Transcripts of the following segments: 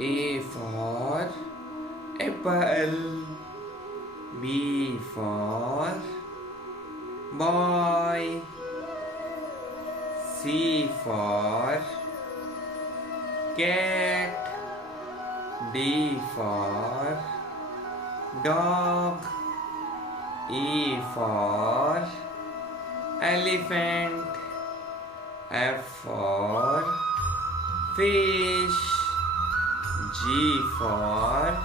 A for apple. B for boy. C for cat. D for dog. E for elephant. F for fish. G for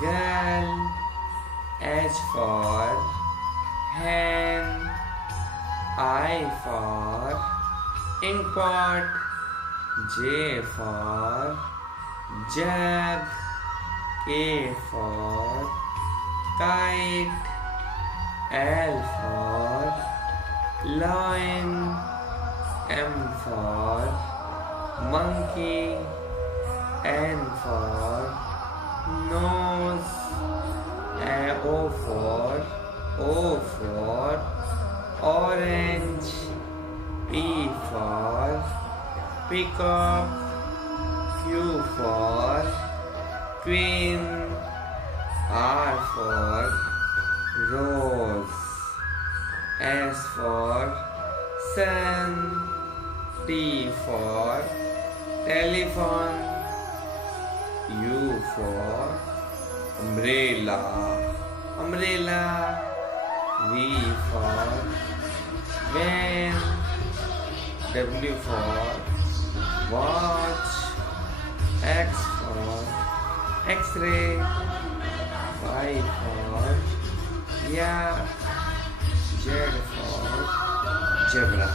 girl. H for hen. I for inkpot. J for jug. K for kite. L for lion. M for monkey. N for nose. O for orange. P for peacock. Q for queen. R for rose. S for sun. T for telephone. U for umbrella. V for van. W for watch. X for X-ray. Y for yak. Z for zebra.